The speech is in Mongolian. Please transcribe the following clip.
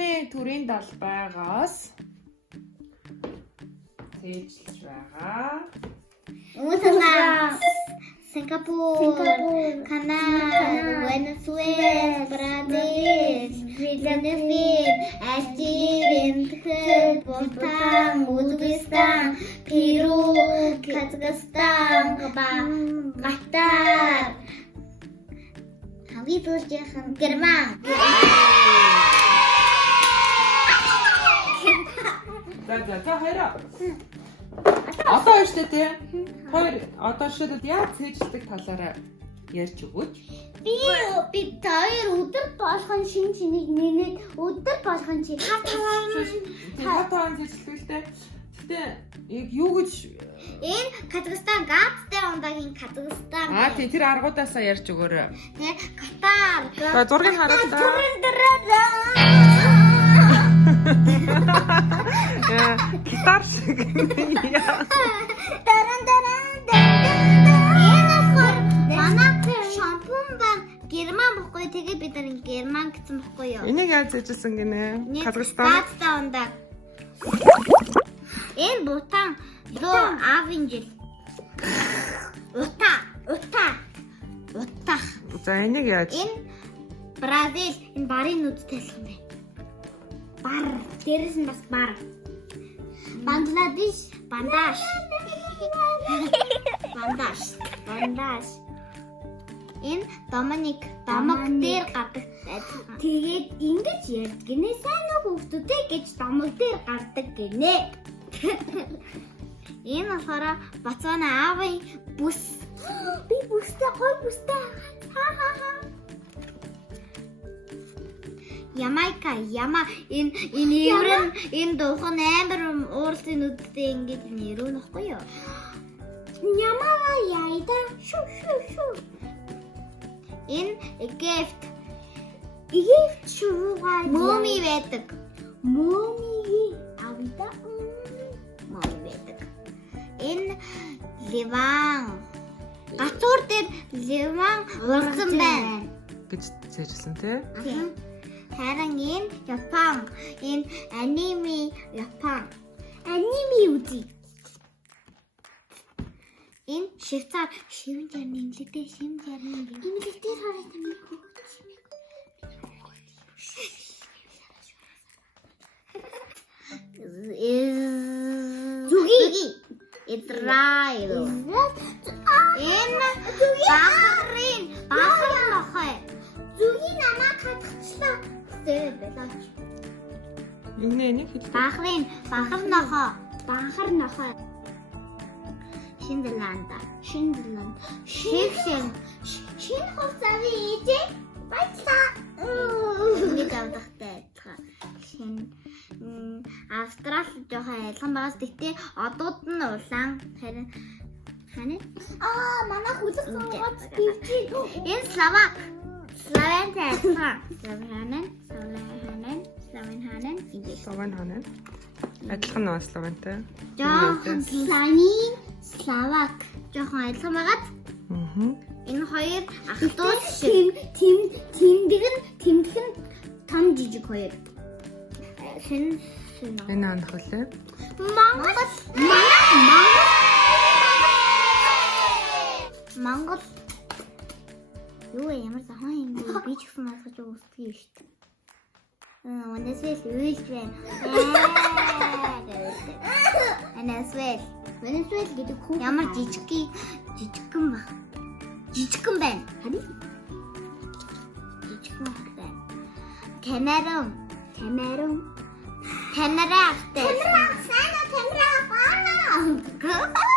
Урны төрийн далбайгаас цээжилж байгаа. Singapore, Canada, Venezuela, Brazil, Philippines, Algeria, Bhutan, Uzbekistan, Peru, Kazakhstan, Qatar. Хамгийн түржийнхэн Герман. За хоёроо. Одоо штэ тий. Хоёр одоо шидэд яаж цээжлдэг талаараа ярьж өгөөч. Би хоёр өдөр болгон шинийг нэнээд өдөр болгон чи хатаан цээжлдэг л дээ. Яг юу гэж энэ Казахстан Газтай ондагийн Казахстан. тий тэр аргуудаасаа ярьж өгөөрэй. Тэ Катар. За зургийг хараад та. Гитар шиг. Манай шампунь баг Герман бохгүй тэгээ бид нар Герман гэсэн бохгүй юу? Энийг яаж цээжилсэн гинэ? Казахстан. Газтай ондаг. Энэ Бутан лөө аавын жил. Ута. За энийг яаж? Энэ Бразил энэ барын нүдтэй л юм байна. Бар. Дээрээс нь бас бар. Бангладеш, бандаж. Энэ Доминик дээр гадаг. Тэгээд ингэж ярьд гинэ сайн уу хүүхдүүдээ гэж домог дээр гардаг гинэ. Энэ болохоор Ботсвана аавын бүс. Би бүстэй гой бүстэй. Ямайка энэ еврен энэ дуухан амар уурлын нүдтэй ингэж нэрүү нөхгүй юу? Ямаа яйда шүү. Энэ Египт шуугаа мөми байдаг. Мөми авида мөми байдаг. Энэ Ливан гацуур дээр Ливан урсан байна гэж цээжилсэн тий. Харин энэ Япон энэ аниме Япон үзье. Энэ Швейцар шивэн нэмлэгтэй нэмлэгтэй хараад юм. Зүги Израиль. Энэ Бахрейн нохой. Зүги намаа татчихлаа. Энийг хэлж. Бахар нохой. Шинэ Зеланд. Шинэ хувцасны ижээ баярлаа. Нэг авдахтай. Шинэ Австрали жоохон ялган байгаас тэгтээ одууд нь улаан харин манай хүлэг суугаад бивчи. Энэ Словак. Словен ханаа. Адилхан нөө Словентэй. Жоохон Словак. Жоохон адилхан байгаад. Энэ хоёр ах дүү шиг тэмдэг нь том жижиг хоёр. Энэ анх үлээ. Монгол юу ямар захан юм бэ? Би ч гэсэн насгаж өгсдөг шүү дээ. Венесуэл үйлч байна. Венесуэл гэдэг хүн ямар жижигхэн баг. Жижигхэн байна. Харин жижигхэн байна. Камерун. Камераа. Сайн уу камераа.